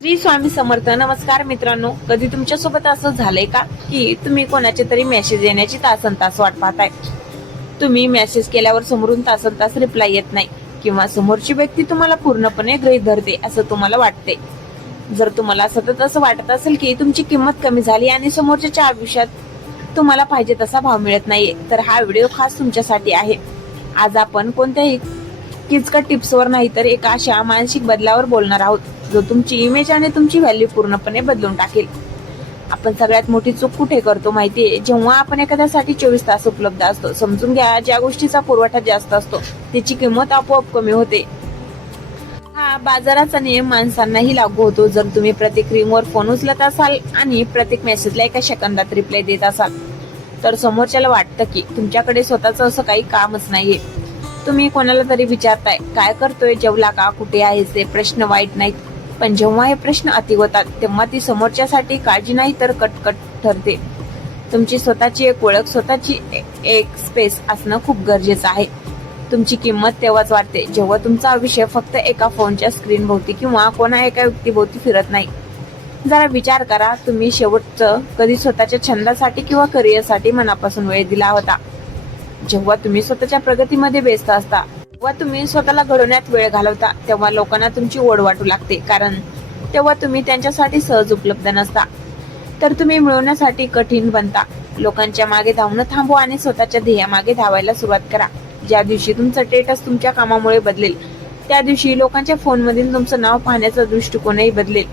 श्री स्वामी समर्थ. नमस्कार मित्रांनो, कधी तुमच्यासोबत असं झालंय का की तुम्ही कोणाचे तरी मेसेज येण्याची तासनतास वाट पाहताय. तुम्ही मेसेज केल्यावर समोरून तासनतास रिप्लाय येत नाही किंवा समोरची व्यक्ती तुम्हाला पूर्णपणे गृहीत धरते असं तुम्हाला वाटते. जर तुम्हाला सतत असं वाटत असेल की तुमची किंमत कमी झाली आणि समोरच्या आयुष्यात तुम्हाला पाहिजे तसा भाव मिळत नाहीये, तर हा व्हिडिओ खास तुमच्यासाठी आहे. आज आपण कोणत्याही किचकट टिप्सवर नाही तर एका अशा मानसिक बदलावर बोलणार आहोत जो तुमची इमेज आणि तुमची व्हॅल्यू पूर्णपणे बदलून टाकेल. आपण सगळ्यात मोठी चूक कुठे करतो माहितीये? जेव्हा आपण एखाद्यासाठी 24 तास उपलब्ध असतो. समजून घ्या, ज्या गोष्टीचा पुरवठा जास्त असतो त्याची किंमत आपोआप कमी होते. हा बाजाराचा नियम माणसांनाही लागू होतो. जर तुम्ही प्रत्येक रिंगवर फोन उचलत असाल आणि प्रत्येक मेसेजला एका सेकंदात रिप्लाय देत असाल तर समोरच्याला वाटतं की तुमच्याकडे स्वतःच असं काही कामच नाहीये. तुम्ही कोणाला तरी विचारताय, काय करतोय, जेवला का, कुठे आहेस, ते प्रश्न वाईट नाहीत, पण जेव्हा हे प्रश्न अति होतात तेव्हा ती समोरच्यासाठी काळजी नाही तर कटकट ठरते. तुमची स्वतःची एक ओळख, स्वतःची एक स्पेस असणं खूप गरजेचं आहे. तुमची किंमत तेव्हाच वाटते जेव्हा तुमचा विषय फक्त एका फोनच्या स्क्रीन भोवती किंवा कोणा एका व्यक्तीभोवती फिरत नाही. जरा विचार करा, तुम्ही शेवटचं कधी स्वतःच्या छंदासाठी किंवा करिअरसाठी मनापासून वेळ दिला होता? जेव्हा तुम्ही स्वतःच्या प्रगतीमध्ये व्यस्त असता, तेव्हा तुम्ही स्वतःला घडवण्यात वेळ घालवता, तेव्हा लोकांना तुमची ओढ वाटू लागते, कारण तेव्हा तुम्ही त्यांच्यासाठी सहज उपलब्ध नसता, तर तुम्ही मिळवण्यासाठी कठीण बनता. लोकांच्या मागे धावणं थांबवा आणि स्वतःच्या ध्येयामागे धावायला सुरुवात करा. ज्या दिवशी तुमचं स्टेटस तुमच्या कामामुळे बदलेल त्या दिवशी लोकांच्या फोनमधील तुमचं नाव पाहण्याचा दृष्टिकोनही बदलेल.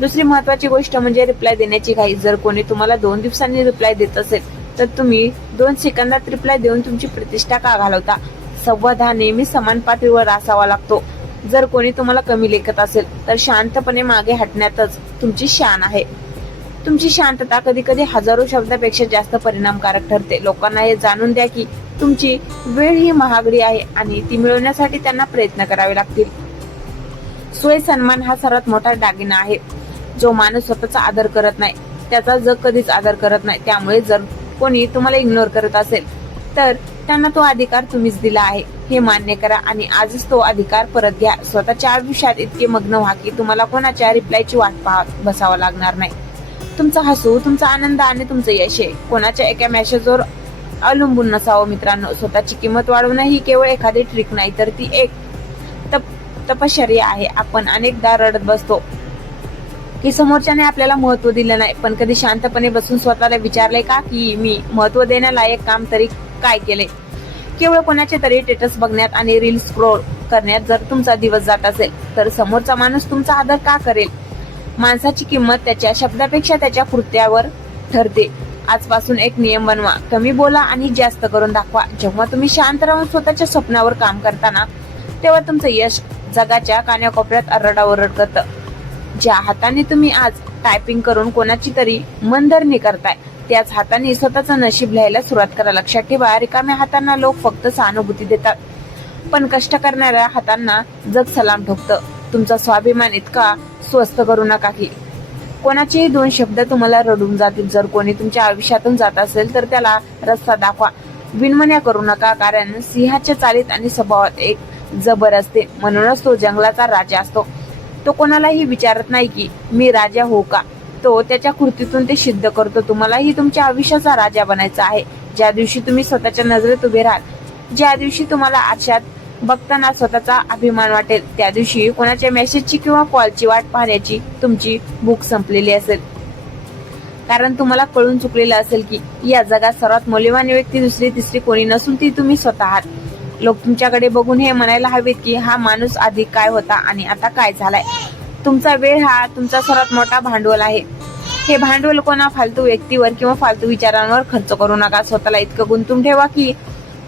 दुसरी महत्वाची गोष्ट म्हणजे रिप्लाय देण्याची घाई. जर कोणी तुम्हाला 2 दिवसांनी रिप्लाय देत असेल तर तुम्ही 2 सेकंदात रिप्लाय देऊन तुमची प्रतिष्ठा का घालवता? संवाद हा नेहमी समान पातळीवर असावा लागतो. जर कोणी तुम्हाला कमी लेखत असेल तर शांतपणे मागे हटण्यातच तुमची शान आहे. तुमची शांतता कधी कधी हजारो शब्दापेक्षा जास्त परिणामकारक ठरते. लोकांना हे जाणून द्या की तुमची वेळ ही महागडी आहे आणि ती मिळवण्यासाठी त्यांना प्रयत्न करावे लागतील. सोय सन्मान हा सर्वात मोठा दागिना आहे. जो माणूस स्वतःचा आदर करत नाही त्याचा जग कधीच आदर करत नाही. त्यामुळे जर कोणी तुम्हाला इग्नोर करत असेल तर त्यांना तो अधिकार तुम्हीच दिला आहे हे मान्य करा आणि आजच तो अधिकार परत घ्या. स्वतःच्या आयुष्यात इतके मग्न व्हा की तुम्हाला कोणाच्या रिप्लायची वाट पाहत बसावं लागणार नाही. तुमचा हसू, तुमचा आनंद आणि तुमचं यश कोणाच्या एका मेसेजवर अवलंबून नसावं. मित्रांनो, स्वतःची किंमत वाढवणं ही केवळ एखादी ट्रिक नाही तर ती एक तपश्चर्या आहे. आपण अनेकदा रडत बसतो की समोरच्याने आपल्याला महत्व दिलं नाही, पण कधी शांतपणे बसून स्वतःला विचारले का की मी महत्व देण्यालायक काम तरी काय केले? केवळ कोणाचे तरी स्टेटस बघण्यात आणि रील स्क्रोल करण्यात जर तुमचा दिवस जात असेल तर समोरचा माणूस तुमचा आदर का करेल? माणसाची किंमत त्याच्या शब्दापेक्षा त्याच्या कृत्यावर ठरते. आजपासून एक नियम बनवा, कमी बोला आणि जास्त करून दाखवा. जेव्हा तुम्ही शांत राहून स्वतःच्या स्वप्नावर काम करताना तेव्हा तुमचं यश जगाच्या कानाकोपऱ्यात आरडाओरड करतं. ज्या हाताने तुम्ही आज टायपिंग करून कोणाची तरी मनधरणी करताय त्याच हाताने स्वतःचं नशीब लिहायला सुरुवात करा. लक्षात ठेवा, रिकाम्या हातांना लोक फक्त सहानुभूती देतात, पण कष्ट करणाऱ्या हातांना जग सलाम ठोकतं. तुमचा स्वाभिमान इतका स्वस्त करू नका की कोणाचेही 2 शब्द तुम्हाला रडून जातील. जर कोणी तुमच्या आयुष्यातून जात असेल तर त्याला रस्ता दाखवा. विनमन्या करू नका, कारण सिंहाच्या चालीत आणि स्वभावात एक जबर असते. म्हणूनच तो जंगलाचा राजा असतो. तो कोणालाही विचारत नाही की मी राजा हो का, तो त्याच्या कृतीतून ते सिद्ध करतो. तुम्हालाही तुमच्या आयुष्याचा राजा बनायचा आहे. ज्या दिवशी तुम्ही स्वतःच्या नजरेत उभे राहाल, ज्या दिवशी तुम्हाला आरशात बघताना स्वतःचा अभिमान वाटेल, त्या दिवशी कोणाच्या मेसेजची किंवा कॉलची वाट पाहण्याची तुमची भूक संपलेली असेल. कारण तुम्हाला कळून चुकलेलं असेल की या जगात सर्वात मौल्यवान व्यक्ती दुसरी तिसरी कोणी नसून ती तुम्ही स्वतः आहात. लोक तुमच्याकडे बघून हे म्हणायला हवेत की हा माणूस आधी काय होता आणि आता काय झालाय. तुमचा वेळ हा तुमचा सर्वात मोठा भांडवल आहे. हे भांडवल कोणा फालतू व्यक्तीवर किंवा फालतू विचारांवर खर्च करू नका. स्वतःला इतकं गुंतून ठेवा की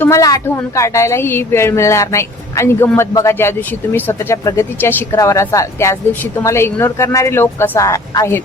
तुम्हाला आठवण काढायलाही वेळ मिळणार नाही. आणि गंमत बघा, ज्या दिवशी तुम्ही स्वतःच्या प्रगतीच्या शिखरावर असाल त्याच दिवशी तुम्हाला इग्नोर करणारे लोक कसा आहेत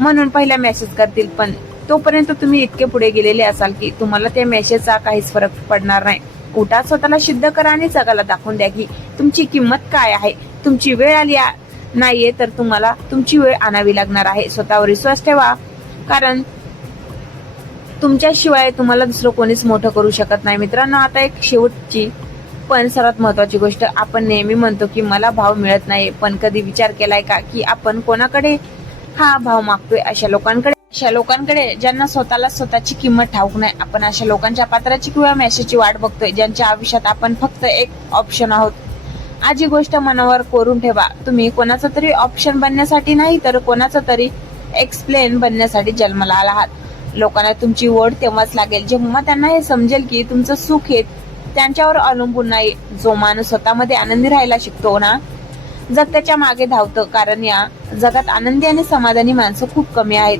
म्हणून पहिला मेसेज करतील, पण तोपर्यंत तुम्ही इतके पुढे गेलेले असाल की तुम्हाला त्या मेसेजचा काहीच फरक पडणार नाही. उठा, स्वतःला सिद्ध करा आणि जगाला दाखवून द्या की तुमची किंमत काय आहे. तुमची वेळ आली नाहीये तर तुम्हाला तुमची वेळ आणावी लागणार आहे. स्वतःवर विश्वास ठेवा, कारण तुमच्याशिवाय तुम्हाला दुसरं कोणीच मोठं करू शकत नाही. मित्रांनो, आता एक शेवटची पण सर्वात महत्वाची गोष्ट, आपण नेहमी म्हणतो की मला भाव मिळत नाही, पण कधी विचार केलाय का की आपण कोणाकडे हा भाव मागतोय? अशा लोकांकडे ज्यांना स्वतःची किंमत ठाऊक नाही. आपण अशा लोकांच्या पात्राची किंवा मेसेजची वाट बघतोय, ज्यांच्या आयुष्यात आपण फक्त एक ऑप्शन आहोत. आज ही गोष्ट मनावर कोरून ठेवा. तुम्ही कोणाचा तरी ऑप्शन बनण्यासाठी नाही, तर कोणाचा तरी एक्सप्लेन बनण्यासाठी जन्माला आला आहात. लोकांना तुमची ओढ तेव्हाच लागेल जेव्हा त्यांना हे समजेल की तुमचं सुख हे त्यांच्यावर अवलंबून नाही. जो माणूस स्वतःमध्ये आनंदी राहायला शिकतो ना, जग त्याच्या मागे धावतं. कारण या जगात आनंदी आणि समाधानी माणसं खूप कमी आहेत.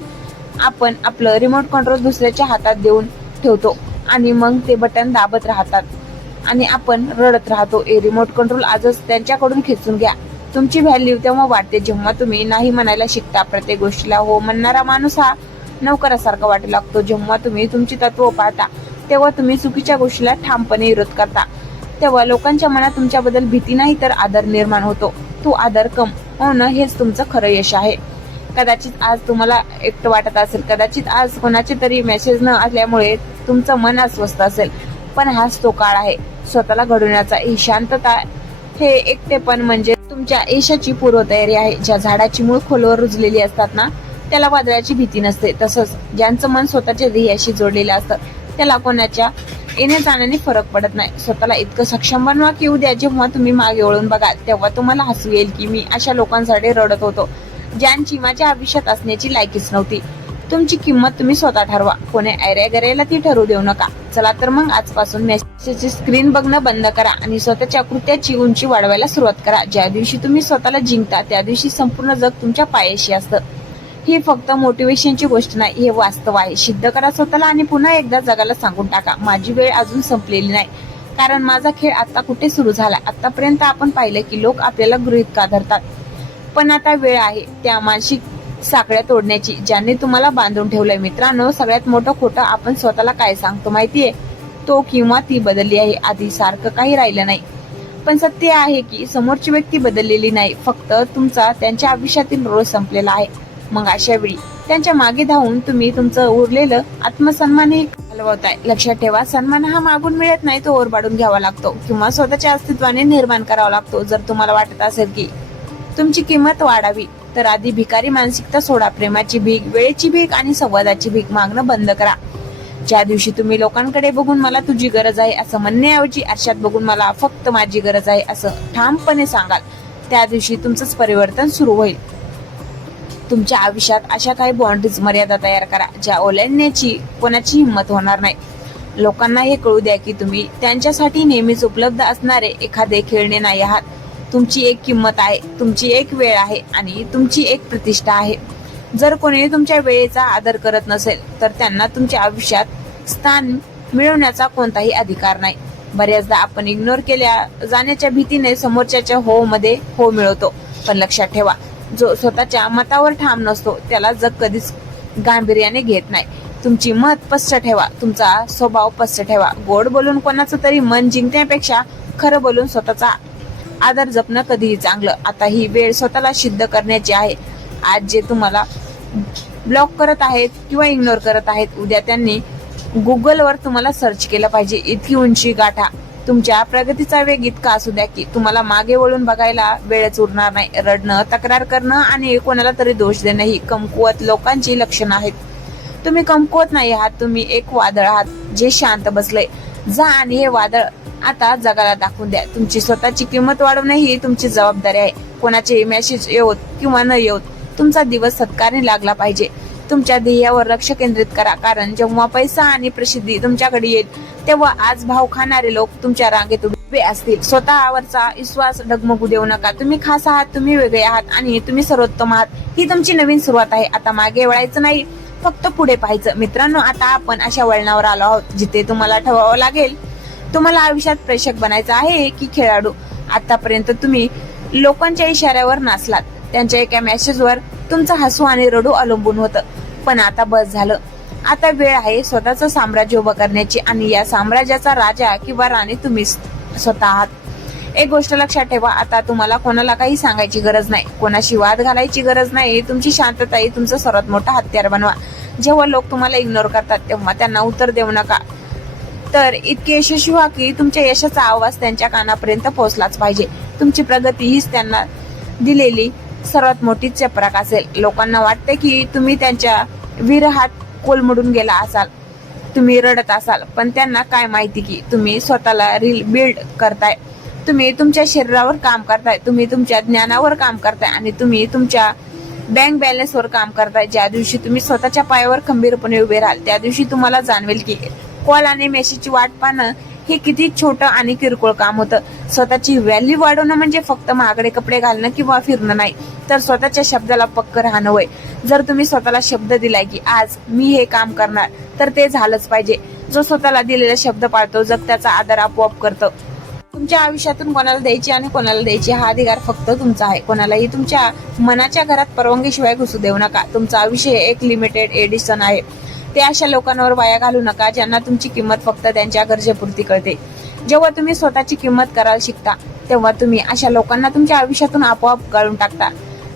आपण आपलं रिमोट कंट्रोल दुसऱ्याच्या हातात देऊन ठेवतो आणि मग ते बटन दाबत राहतात आणि आपण रडत राहतो. हे रिमोट कंट्रोल आजच त्यांच्याकडून खेचून घ्या. तुमची व्हॅल्यू तेव्हा वाढते जेव्हा तुम्ही नाही म्हणायला शिकता. प्रत्येक गोष्टीला हो म्हणणारा माणूस हा नोकरासारखा वाटू लागतो. जेव्हा तुम्ही तुमची तत्व पाळता, तेव्हा तुम्ही चुकीच्या गोष्टीला ठामपणे विरोध करता. तेव्हा लोकांच्या मनात तुमच्याबद्दल भीती नाही, तर आदर निर्माण होतो. तो आदर होणं हेच तुमचं खरं यश आहे. कदाचित आज तुम्हाला एकटं वाटत असेल, कदाचित आज कोणाचे तरी मेसेज न आल्यामुळे तुमचं मन अस्वस्थ असेल, पण हाच तो काळ आहे स्वतःला घडवण्याचा. ही शांतता, हे एकटेपण म्हणजे तुमच्या यशाची पूर्वतयारी आहे. ज्या झाडाची मूळ खोलवर रुजलेली असतात ना, त्याला वादळाची भीती नसते. तसंच ज्यांचं मन स्वतःच्या ध्येयाशी जोडलेलं असतं, त्याला कोणाच्या येण्या जाण्याने फरक पडत नाही. स्वतःला इतकं सक्षम बनवा की उद्या जेव्हा तुम्ही मागे वळून बघा, तेव्हा तुम्हाला हसू येईल की मी अशा लोकांसाठी रडत होतो, ज्यांची माझ्या आयुष्यात असण्याची लायकीच नव्हती. तुमची किंमत तुम्ही स्वतः ठरवा. कोणी ऐऱ्या ती ठरवू देऊ नका. चला तर मग आजपासून मेसेजची स्क्रीन बघणं बंद करा आणि स्वतःच्या कृत्याची उंची वाढवायला सुरुवात करा. ज्या दिवशी तुम्ही स्वतःला जिंकता, त्या दिवशी संपूर्ण जग तुमच्या पायाशी असतं. ही फक्त मोटिवेशनची गोष्ट नाही, हे वास्तव आहे. सिद्ध करा स्वतःला आणि पुन्हा एकदा जगाला सांगून टाका, माझी वेळ अजून संपलेली नाही. कारण माझा खेळ आता कुठे सुरू झाला. आतापर्यंत आपण पाहिलं की लोक आपल्याला गृहीत का धरतात, पण आता वेळ आहे त्या मानसिक साखळ्या तोडण्याची, ज्यांनी तुम्हाला बांधून ठेवलंय. मित्रांनो, सगळ्यात मोठं खोटं आपण स्वतःला काय सांगतो माहितीये? तो किंवा ती बदलली आहे. आधी सारखं काही राहिलं नाही. पण सत्य आहे की समोरची व्यक्ती बदललेली नाही, फक्त तुमचा त्यांच्या आयुष्यातील रोज संपलेला आहे. मग अशा वेळी त्यांच्या मागे धावून तुम्ही तुमचं उरलेलं आत्मसन्मानही घालवताय. लक्षात ठेवा, सन्मान हा मागून मिळत नाही, तो ओरबाडून घ्यावा लागतो किंवा स्वतःच्या अस्तित्वाने निर्माण करावा लागतो. जर तुम्हाला वाटत असेल की तुमची किंमत वाढावी, तर आधी भिकारी मानसिकता सोडा. प्रेमाची भीक, वेळेची भीक आणि संवादाची भीक मागणं बंद करा. ज्या दिवशी तुम्ही लोकांकडे बघून मला तुझी गरज आहे असं म्हणण्याऐवजी आरशात बघून मला फक्त माझी गरज आहे असं ठामपणे सांगाल, त्या दिवशी तुमचंच परिवर्तन सुरू होईल. तुमच्या आयुष्यात अशा काही बाउंड्रीज, मर्यादा तयार करा ज्या ओलांडण्याची कोणाची हिंमत होणार नाही. लोकांना हे कळू द्या की तुम्ही त्यांच्यासाठी नेहमीच उपलब्ध असणारे एखादे खेळणे नाही आहात. तुमची एक किंमत आहे, तुमची एक वेळ आहे आणि तुमची एक प्रतिष्ठा आहे. जर कोणी तुमच्या वेळेचा आदर करत नसेल, तर त्यांना तुमच्या आयुष्यात स्थान मिळवण्याचा कोणताही अधिकार नाही. बऱ्याचदा आपण इग्नोर केल्या जाण्याच्या भीतीने समोरच्याच्या हो मध्ये हो मिळवतो. पण लक्षात ठेवा, जो स्वतःच्या मतावर ठाम नसतो त्याला जग कधीच गांभीर्याने घेत नाही. तुमची मत स्पष्ट ठेवा, तुमचा स्वभाव स्पष्ट ठेवा. गोड बोलून कोणाचं तरी मन जिंकण्यापेक्षा खरं बोलून स्वतःचा आदर जपणं कधीही चांगलं. आता ही वेळ स्वतःला सिद्ध करण्याची आहे. आज जे तुम्हाला ब्लॉक करत आहेत किंवा इग्नोर करत आहेत, उद्या त्यांनी गुगलवर तुम्हाला सर्च केलं पाहिजे. इतकी उंची गाठा. तुमच्या प्रगतीचा वेग इतका असू द्या की तुम्हाला मागे वळून बघायला वेळच उरणार नाही. रडणं, तक्रार करणं आणि कोणाला तरी दोष देणं ही कमकुवत लोकांची लक्षणं आहेत. तुम्ही कमकुवत नाही आहात, तुम्ही एक वादळ आहात जे शांत बसलंय. जा आणि हे वादळ आता जगाला दाखवून द्या. तुमची स्वतःची किंमत वाढवणं ही तुमची जबाबदारी आहे. कोणाचे मेसेज येवोत किंवा न येवोत, तुमचा दिवस सत्कारने लागला पाहिजे. तुमच्या ध्येयावर लक्ष केंद्रित करा, कारण जेव्हा पैसा आणि प्रसिद्धी तुमच्याकडे येईल, तेव्हा आज भाव खाणारे लोक तुमच्या रांगेत उभे असतील. स्वतःवरचा विश्वास डगमगू देऊ नका. तुम्ही खास आहात, तुम्ही वेगळे आहात आणि तुम्ही सर्वोत्तम आहात. ही तुमची नवीन सुरुवात आहे. आता मागे वळायचं नाही, फक्त पुढे पाहायचं. मित्रांनो, आता आपण अशा वळणावर आलो आहोत जिथे तुम्हाला ठरवावं लागेल, तुम्हाला आयुष्यात प्रेक्षक बनायचं आहे की खेळाडू. आतापर्यंत तुम्ही लोकांच्या इशाऱ्यावर नाचलात, त्यांच्या एका मेसेजवर तुमचं हसू आणि रडू अवलंबून होतं. पण आता बस झालं. आता वेळ आहे स्वतःचं साम्राज्य उभं करण्याची आणि या साम्राज्याचा राजा किंवा राणी तुम्ही स्वतः आहात. एक गोष्ट लक्षात ठेवा, आता तुम्हाला कोणाला काही सांगायची गरज नाही, कोणाशी वाद घालायची गरज नाही. तुमची शांतता ही तुमचं सर्वात मोठं हत्यार बनवा. जेव्हा लोक तुम्हाला इग्नोर करतात, तेव्हा त्यांना उत्तर देऊ नका. तर इतके यशस्वी व्हा की तुमच्या यशाचा आवाज त्यांच्या कानापर्यंत पोहोचलाच पाहिजे. तुमची प्रगती हीच त्यांना दिलेली सर्वात मोठी चपराक असेल. लोकांना वाटते की तुम्ही त्यांच्या विरहात कोलमडून गेला असाल, तुम्ही रडत असाल, पण त्यांना काय माहिती की तुम्ही स्वतःला बिल्ड करताय, तुम्ही तुमच्या शरीरावर काम करताय, तुम्ही तुमच्या ज्ञानावर काम करताय आणि तुम्ही तुमच्या बँक बॅलन्सवर काम करताय. ज्या दिवशी तुम्ही स्वतःच्या पायावर खंबीरपणे उभे राहाल त्या दिवशी तुम्हाला जाणवेल की कॉल आणि मेसेजची वाट पाहणं हे किती छोटं आणि किरकोळ काम होतं. स्वतःची व्हॅल्यू वाढवणं म्हणजे फक्त महागडे कपडे घालणं किंवा फिरणं नाही, तर स्वतःच्या शब्दाला पक्क राहणं होय. जर तुम्ही स्वतःला शब्द दिलाय की आज मी हे काम करणार, तर ते झालंच पाहिजे. जो स्वतःला दिलेला शब्द पाळतो जग त्याचा आदर आपोआप करतो. तुमच्या आयुष्यातून कोणाला द्यायची आणि कोणाला द्यायची हा अधिकार फक्त तुमचा आहे. कोणालाही तुमच्या मनाच्या घरात परवानगीशिवाय घुसू देऊ नका. तुमचं आयुष्य एक लिमिटेड एडिशन आहे. ते अशा लोकांवर वाया घालू नका ज्यांना तुमची किंमत फक्त त्यांच्या गरजेपुरती कळते. जेव्हा तुम्ही स्वतःची किंमत करायला शिकता तेव्हा तुम्ही अशा लोकांना तुमच्या आयुष्यातून आपोआप गाळून टाकता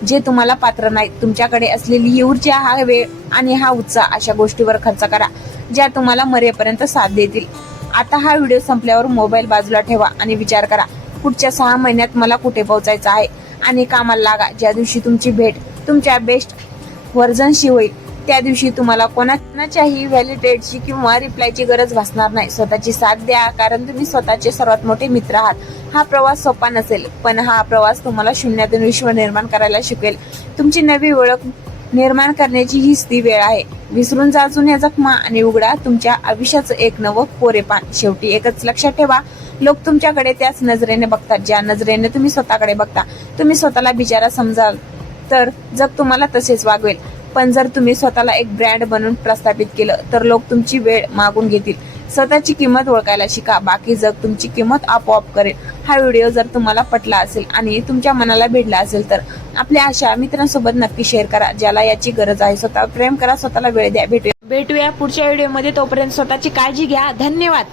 जे तुम्हाला पात्र नाहीत. तुमच्याकडे असलेली ही ऊर्जा, हा वेळ आणि हा उत्साह अशा गोष्टीवर खर्च करा ज्या तुम्हाला मरेपर्यंत साथ देतील. आता हा व्हिडिओ संपल्यावर मोबाईल बाजूला ठेवा आणि विचार करा, पुढच्या 6 महिन्यात मला कुठे पोहोचायचं आहे आणि कामाला लागा. ज्या दिवशी तुमची भेट तुमच्या बेस्ट व्हर्जनशी होईल त्या दिवशी तुम्हाला कोणाच्याही व्हॅलिडेटची किंवा रिप्लायची गरज भासणार नाही. स्वतःची साथ द्या, कारण तुम्ही स्वतःचे सर्वात मोठे मित्र आहात. हा प्रवास सोपा नसेल, पण हा प्रवास तुम्हाला शून्यातून विश्व निर्माण करायला शिकेल. तुमची नवी ओळख निर्माण करण्याची हीच ती वेळ आहे. विसरून जा जुन्या जखमा आणि उघडा तुमच्या आयुष्याचं एक नवं कोरेपान. शेवटी एकच लक्षात ठेवा, लोक तुमच्याकडे त्याच नजरेने बघतात ज्या नजरेने तुम्ही स्वतःकडे बघता. तुम्ही स्वतःला बिचारा समजाल तर जग तुम्हाला तसेच वागवेल, पण जर तुम्ही स्वतःला एक ब्रँड बनवून प्रस्थापित केलं तर लोक तुमची वेळ मागून घेतील. स्वतःची किंमत ओळखायला शिका, बाकी जग तुमची किंमत आपोआप करेल. हा व्हिडिओ जर तुम्हाला पटला असेल आणि तुमच्या मनाला भिडला असेल तर आपल्या अशा मित्रांसोबत नक्की शेअर करा ज्याला याची गरज आहे. स्वतः प्रेम करा, स्वतःला वेळ द्या. भेटूया पुढच्या व्हिडिओमध्ये. तोपर्यंत स्वतःची काळजी घ्या. धन्यवाद.